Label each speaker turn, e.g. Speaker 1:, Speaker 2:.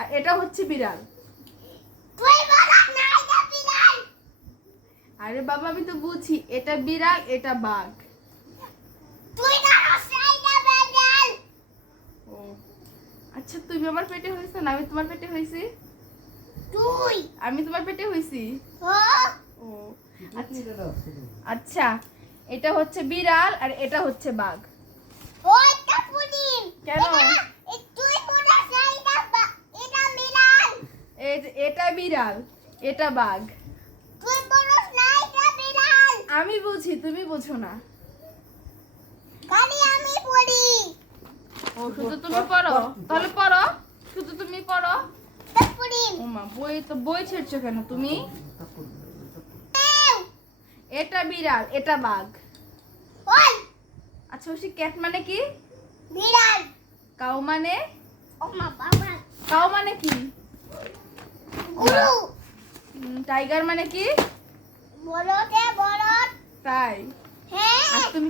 Speaker 1: আর এটা হচ্ছে বিড়াল।
Speaker 2: তুই বলা না এটা বিড়াল।
Speaker 1: আরে বাবা আমি তো বুঝি এটা বিড়াল এটা বাঘ।
Speaker 2: তুই না এটা বিড়াল।
Speaker 1: ও। আচ্ছা তুমি আমার পেটে হয়েছে না আমি তোমার পেটে হয়েছি?
Speaker 2: তুই।
Speaker 1: আমি তোমার পেটে হয়েছি?
Speaker 2: ও।
Speaker 1: ও আচ্ছা এটা হচ্ছে বিড়াল আর এটা হচ্ছে বাঘ
Speaker 2: ওইটা পুডিং
Speaker 1: কেন?
Speaker 2: এটা- এ তুই বলা না এটা বা- এটা বিড়াল
Speaker 1: এই যে এটা বিড়াল এটা বাঘ।
Speaker 2: তুই বলা না এটা বিড়াল
Speaker 1: আমি বুঝি তুমি বুঝো না।
Speaker 2: আমি পড়ি
Speaker 1: ও শুধু তুমি পড়ো? তাহলে পড়ো। শুধু তুমি পড়ো
Speaker 2: তা পুডিং।
Speaker 1: ও মা বই তো বই ছেড়ছো কেন তুমি? এটা বিড়াল এটা বাঘ। আচ্ছা ওসি ক্যাট মানে কি?
Speaker 2: বিড়াল।
Speaker 1: কাউ মানে?
Speaker 2: ও মা বাবা।
Speaker 1: কাউ মানে কি? টাইগার মানে কি?
Speaker 2: বলতে বলদ।
Speaker 1: তাই? হ্যাঁ। তুমি